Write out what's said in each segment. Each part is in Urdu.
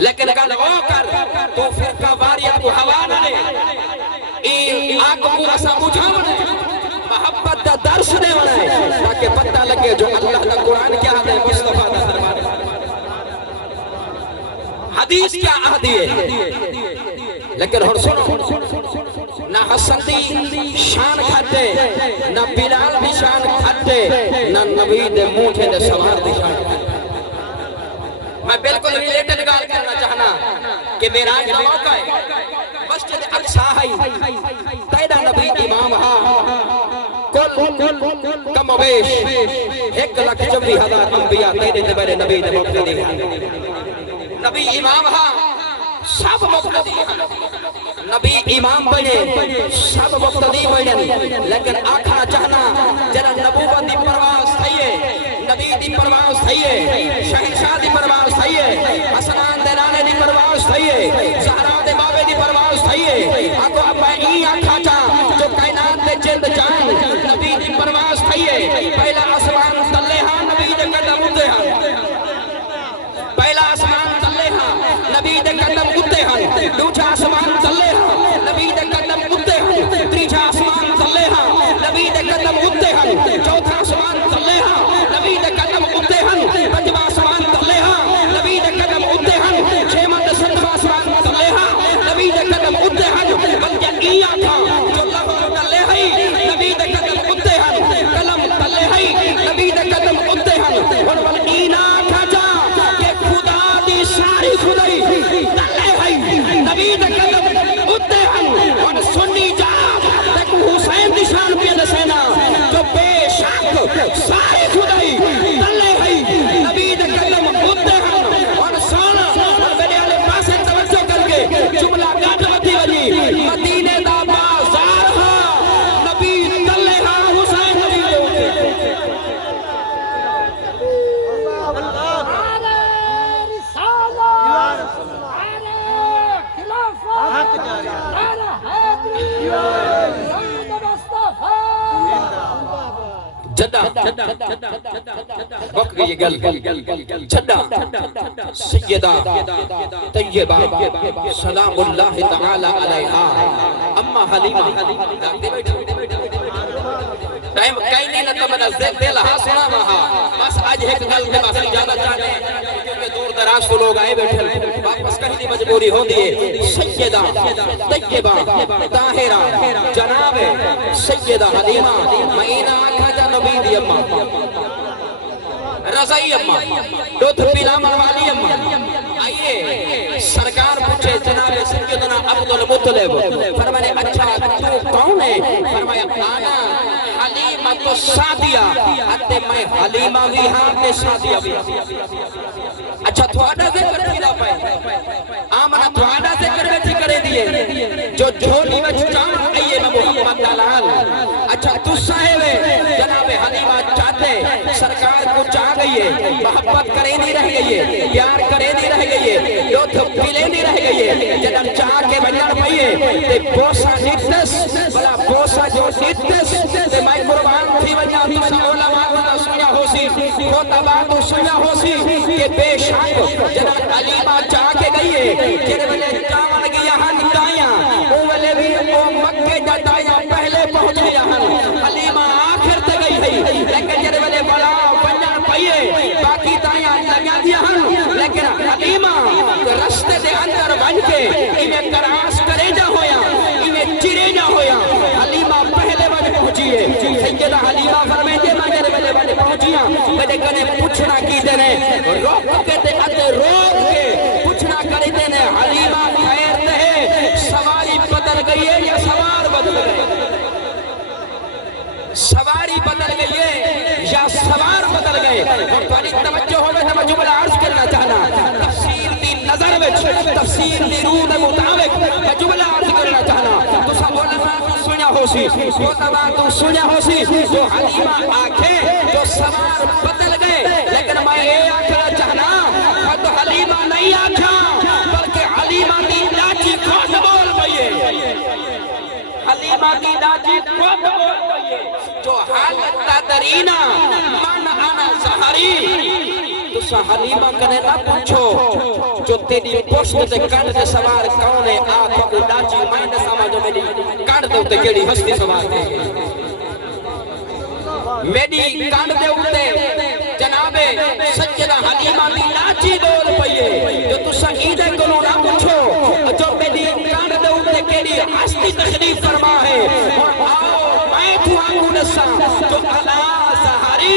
لیکن گل او کر تو فرقہ واریت کو ہوا نہ دے ای آگ کو رسا بجھاونا ہے محبت دا درس دے ہونا ہے تاکہ پتہ لگے جو اللہ کا قرآن کیا ہے مصطفیٰ دا فرمان حدیث کیا عہدی ہے لیکن ہر سنو نہ حسن دی شان کھاتے نہ بلال دی شان کھاتے نہ نبی دے موٹھے دے سوار دی شان کھاتے میں بالکل ریلیٹڈ گال کرنا چاہنا کہ میراج کا موقع ہے مسجد اقصی ہے تیرا نبی امام ہاں کل کم و بیش 1,24,000 انبیاء تیرے دے بڑے نبی دے مقتدی ہیں نبی امام ہاں سب مقتدی ہیں نبی امام بنے سب مقتدی بنے لیکن آکھنا چاہنا جنہاں نبوت دی پرواز تھئیے نبی دی پرواز تھئیے شہنشاہ دی پرواز تھئیے حسنان دے نانے دی پرواز تھئیے زہرا دے بابے دی پرواز تھئیے آکو اب میں ای آکھا چاہ جو کائنات دے جلد جان نبی دی پرواز تھئیے پہلا آسمان تلے ہاں نبی دے قدم اتے ہاں پہلا آسمان تلے ہاں نبی دے قدم اتے ہاں دوچا آسمان تلے ہاں نبی دے قدم اتے ہاں تریچا آسمان تلے ہاں نبی دے قدم اتے ہاں چوتھا آسمان تلے ہاں نبی دے قدم اتے ہاں پنجواں آسمان تلے ہاں نبی دے قدم اتے ہاں چھواں تے ستواں آسمان تلے ہاں نبی دے قدم اتے ہاں بلکہ ای آکھا جو لفظ تلے ہیں نبی دے قدم اتے ہیں قلم تلے ہیں نبی دے قدم اتے ہیں اور بل ای نہ آکھا جا کہ خدا دی ساری خدائی تلے ہیں نبی دے قدم اتے ہیں اور سنی جا تک حسین دی شان پہ دسینا جو بے شک ساری خدائی تلے ہیں نبی دے قدم اتے ہیں اور سونا اور میرے علی پاسے توجہ کر کے جملہ کاٹ ہوتی وجی مدینے دا بازار ہاں نبی تلے ہاں حسین نبی دے ہوتے جدہ وقت گئی گل جدہ سیدہ طیبہ سلام اللہ تعالی علیہا اما حلیمہ ٹائم کئی نہیں نہ تو میں دل ہاں سنا وہاں بس آج ایک گل کے بس جانا چاہنے کیونکہ دور دراز کو لوگ آئے بیٹھے واپس کہیں مجبوری ہو دیئے سیدہ طیبہ طاہرہ جناب سیدہ حلیمہ مہینہ آنکھا جا نبی دی اممہ رضائی اممہ دودھ پیلا مروالی اممہ آئیے سرکار پوچھے جناب سیدنا عبدالمطلب فرمانے اچھا تو کون ہے فرمایا آنا حلیمہ تو سادیہ آتے میں حلیمہ بھی ہاں میں سادیہ بھی اچھا تھوڑا ذکر کیدا پائے آمنا تھوڑا ذکر بیٹھی کرے دیئے جو جھولی میں چاہاں آئیے محمد دلال اچھا تو صاحبے جناب حلیمہ چاہتے سرکار کو چاہ گئی ہے محبت کرے نہیں رہ گئی ہے پیار کرے نہیں رہ گئی ہے لوت پیلے نہیں رہ گئی ہے جنب چاہ کے بنیان پائیے تے بوسا نیتس بلا بوسا جو نیتس تے میں قربان تھی بنیان تو سا علماء کو سنیا ہو سی خوطبہ تو سنیا ہو سی کہ بے شک جنب حلیمہ چاہ کے گئی ہے جنب ویلے چاہن گیا ہن دائیاں او ویلے بھی او مکے جا دائیاں پہلے پہنچ گیا ہن حلیمہ آخر تے گئی ہے لیکن جنب ویلے بڑا بنیان پائیے باقی دائیاں لگا دیا ہن لیکن حلیمہ رستے دے اندر بن کے انہیں کراس کرے جا ہویا انہیں چرے جا ہویا حلیمہ پہلے بن پہنچیے سیدہ حلیمہ فرمائے دے مانگے بلے بلے پہنچیاں بلے کنے پوچھنا کی دینے روک کے دے اندر روک کے پوچھنا کری دینے حلیمہ خیر دے سواری بدل گئی ہے یا سوار بدل گئی سواری بدل گئی ہے یا سوار بدل گئے اور پانی توجہ ہوئے تو میں جملہ عرض کرنا چاہنا تفسیر دی نظر وچ تفسیر دی روح دے مطابق میں جملہ عرض کرنا چاہنا تو سب علماء تو سنیا ہو سی علماء تو سنیا ہو سی جو حلیمہ آنکھیں جو سوار بدل گئے لیکن میں یہ آنکھنا چاہنا تو حلیمہ نہیں آنکھا بلکہ حلیمہ دی لاچی خود بول گئی حلیمہ دی لاچی خود بول گئی جو حالت تدرینا من انا زہری تو سا حلیمہ کنے نہ پوچھو جو تیری پشت تے کنڈ تے سوار کون ہے آنکھ کو ڈاچی میں نہ سمجھو میری کنڈ دے اتے کیڑی ہستی سوار ہے میری کنڈ دے اتے جناب سیدہ حلیمہ دی لاچی دول پئیے جو تسا عیدے کولو نہ پوچھو جو میری کنڈ دے اتے کیڑی ہستی تشریف فرما ہے اور آؤ میں تو آنکھوں نسا جو اللہ سہاری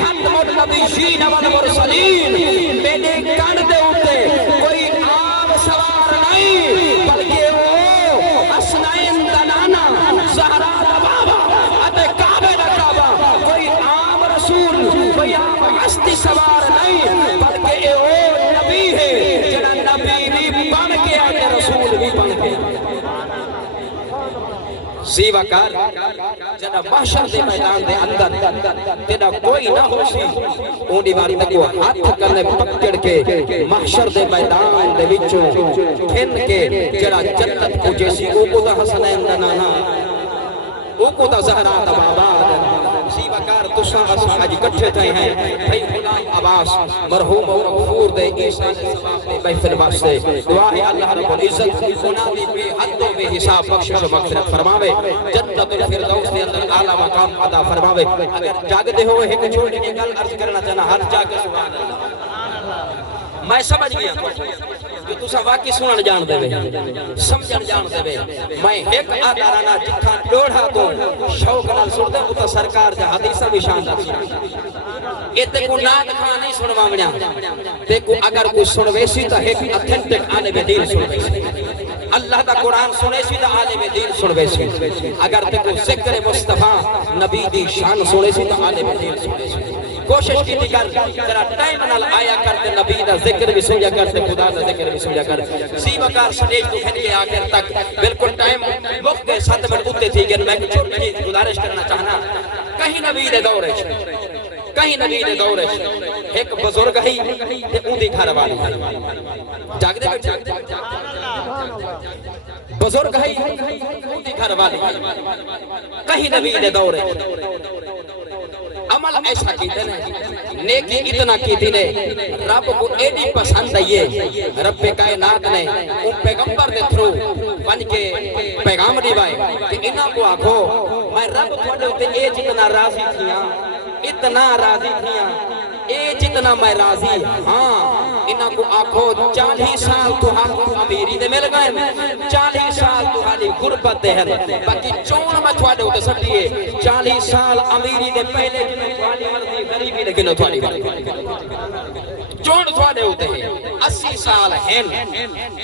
ختم النبیین والمرسلین میرے کنڈ دے اتے کوئی عام سوار نہیں بلکہ وہ حسنین دا نانا زہرا دا بابا اتے کعبے دا کعبہ کوئی عام رسول کوئی عام ہستی سوار نہیں بلکہ وہ نبی ہے جنہاں نبی بھی بن کے آتے رسول بھی بن کے سیوا کار جنہ محشر دے میدان دے اندر تینا کوئی نہ ہو سی اونی باری تک وہ ہاتھ کرنے پکڑ کے محشر دے میدان دے وچوں کھن کے جڑا جنت کو جیسی اوکو دا حسنین دا نانا اوکو دا زہرا دا بابا سیوا کار تساں اساں اج کٹھے تھے ہیں بھئی غلام عباس مرحوم و مغفور دے عیسیٰ نے ثواب دے محفل واسطے دعا ہے اللہ رب العزت انہاں دی بے حد و بے حساب بخشش و مغفرت فرماوے جنت الفردوس دے اندر اعلی مقام عطا فرماوے اگر جاگدے ہوئے ایک چھوٹی جی گل عرض کرنا چاہنا ہر جا کے سبحان اللہ میں سمجھ گیا جو تسا واقعی سنن جان دے سمجھن جان دے میں ایک آدارانہ جتھا ڈوڑھا تو شوق نال سن دے اتا سرکار جا حدیثہ بھی شاندار ایتے کو ناد کھانا نہیں سنوا منیا تے کو اگر کوئی سنوے سی تا ایک اتھنٹک عالم دین سنوے سی اللہ دا قرآن سنے سی تا عالم دین سنوے سی اگر تے کو ذکر مصطفیٰ نبی دی شان سنے سی تا عالم دین سنوے سی کوشش کی کر ذرا ٹائم نال آیا کرتے نبی دا ذکر بھی سنیا کرتے خدا دا ذکر بھی سنیا کر سیوا کار سٹیج کو کھن کے آخر تک بالکل ٹائم وقت کے 7 منٹ اتے تھی کہ میں چھوٹی گزارش کرنا چاہنا کہیں نبی دے دور ہے کہیں نبی دے دور ہے ایک بزرگ ہی تے اون دی گھر والی جاگ دے بیٹھ بزرگ ہے اون دی گھر والی کہیں نبی دے دور ہے عمل ایسا کیتے نے نیکی اتنا کیتی نے رب کو ایڈی پسند ہے رب کائنات نے ان پیغمبر دے تھرو بن کے پیغام دیوائے کہ انہاں کو آکھو میں رب تھوڑے ہوتے اے جتنا راضی تھیاں اتنا راضی تھیاں اے جتنا میں راضی ہاں انہاں کو آکھو 40 سال تو ہم امیری دے مل گئے 40 سال تو ہالی غربت دے ہیں باقی چون میں تھوڑے ہوتے سکتی 40 سال امیری دے پہلے جنہوں تھوڑی مرضی غریبی نے گنو تھوڑی مرضی چون تھوڑے ہوتے ہیں 80 سال ہیں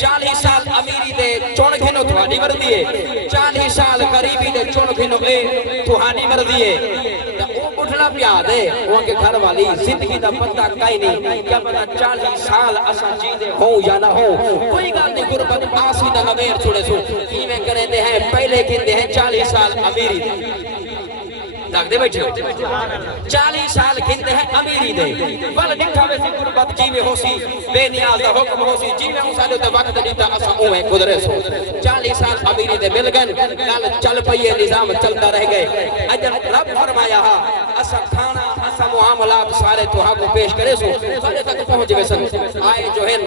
40 سال امیری دے چون گنو تھوڑی مرضی ہے 40 سال غریبی دے چون گنو تھوڑی مرضی ہے وہ بٹھنا پیا دے وہاں کے گھر والی زندگی دا پتہ کئی نہیں کیا پتہ 40 سال اسا جیدے ہوں یا نہ ہوں کوئی گال نہیں غربت آسی دا نویر چھوڑے سو کی میں کریں دے ہیں پہلے کہتے ہیں 40 سال امیری دے لگ دے بیٹھے 40 سال کہتے ہیں امیری دے بل نکھاوے سی غربت جی میں ہو سی بے نیاز دا حکم ہو سی جی میں ہوں سالے تے وقت دیتا اسا اوہ گزرے سو 40 سال امیری دے مل گئے کل چل پئیے نظام چلتا رہ گئے اجل رب فرمایا ہا اسا کھانا اسا معاملات سارے تو ہاں کو پیش کرے سو سارے تک پہنچ گئے سن آئے جو ہیں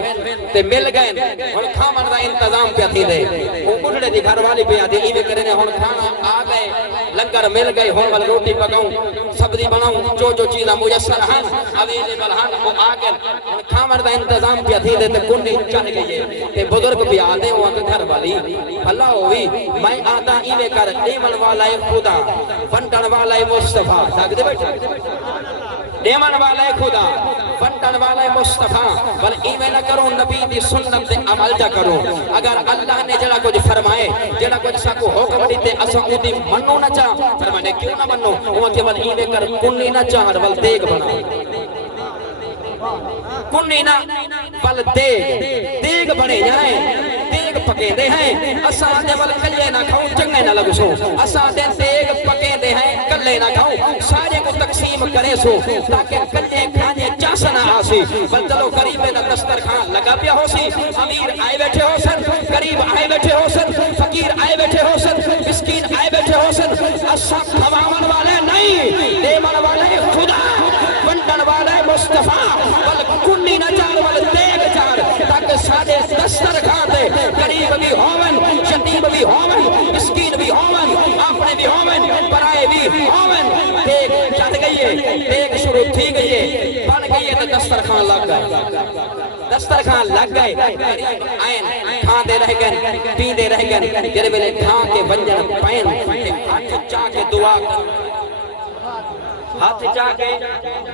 تے مل گئے اور کھامن دا انتظام پہ تھی دے وہ بڑھڑے دی گھر والی پہ آدھے ایوے کرنے ہون کھانا آ گئے لنگر مل گئے ہون والا روٹی پکاؤں سبزی بناؤں جو چیزیں میسر ہیں اویلیبل ہیں وہ آ گئے کھامن دا انتظام پہ تھی دے تے کنی چل گئی تے بزرگ بھی آدھے وہ آنکھ گھر والی اللہ ہوئی میں آدھا ایوے کر دیمن والا خدا بنٹن والا مصطفیٰ ساکھ دے بیٹھے دیمن والا خدا بنٹن والا مصطفیٰ بل ایوے نہ کرو نبی دی سنت دے عمل جا کرو اگر اللہ نے جڑا کچھ فرمائے جڑا کچھ سا کو حکم دیتے اسا اودی منو نہ چاہ فرمانے کیوں نہ منو وہ کہ بل ایوے کر کنی نہ چاہ بل دیگ بنا کنی نہ بل دیگ بنے جائیں دیگ پکے دے ہیں اسا دے بل کلے نہ کھاؤں چنگے نہ لگ سو اسا دے دیگ پکے دے ہیں کلے نہ کھاؤں سارے کو تقسیم کرے سو تاکہ کلے کھانے چاس نہ آسی بل چلو قریب نہ دسترخوان لگا پیا ہو سی امیر آئے بیٹھے ہو سن قریب آئے بیٹھے ہو سن فقیر آئے بیٹھے ہو سن مسکین آئے بیٹھے ہو سن اسا کھواون والے نہیں دیمن والے خدا بنٹن والے مصطفیٰ بل کنی نہ چار بل دیگ چار تاکہ کہ سادے دسترخوان تے غریب بھی ہوون یتیم بھی ہوون مسکین بھی ہوون اپنے بھی ہوون پرائے بھی ہوون دیکھ چل گئی ہے دیکھ شروع تھی گئی ہے بن گئی ہے تو دسترخوان لگ گئے دسترخوان لگ گئے غریب آئین کھان دے رہ گئے پین دے رہ گئے جڑے ویلے کھان کے ونجن پین ہاتھ چاہ کے دعا ہاتھ جا کے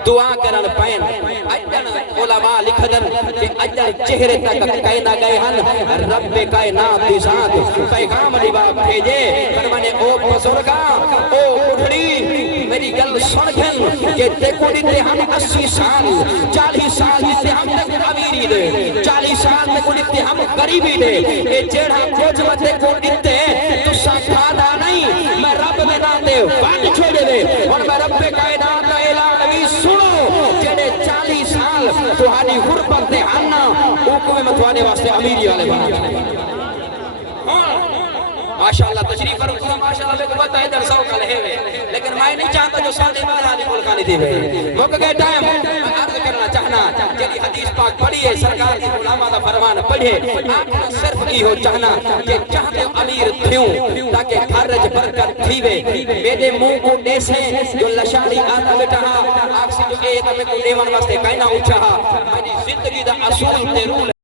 دعا کرن پین اجن علماء لکھدن کہ اجن چہرے تک کہنا گئے ہن رب کائنات دی ذات پیغام دیوا بھیجے فرمانے او بزرگا او بڑھڑی میری گل سن گھن کہ دیکھو دیتے ہم 80 سال 40 سال دیتے ہم تک امیری دے 40 سال دیکھو دیتے ہم غریبی دے اے جیڑا کچھ دیکھو دیتے تو سکھادا نہیں میں رب میں ناتے وعد چھوڑے دے اور میں رب کائنات کا اعلان بھی سنو جڑے 40 سال تہاڈی غربت دے ہن اوکویں متوانے واسطے امیری والے بنا ماشاءاللہ تشریف فرما ماشاءاللہ میں بتا ہے درسوں کا لے لیکن میں نہیں چاہتا جو سادے والی ملکانی دی ہوئے مک گئے ٹائم عرض کرنا چاہنا کہ حدیث پاک پڑھی ہے سرکار کے علماء دا فرمان پڑھے آپ صرف یہ ہو چاہنا کہ چاہتے امیر تھیوں تاکہ گھر وچ برکت تھیوے میرے منہ کو دیسے جو لشاری آتا بیٹا آپ سے جو اے تے کو دیوان واسطے کہنا اونچا میری زندگی دا اصول تے رول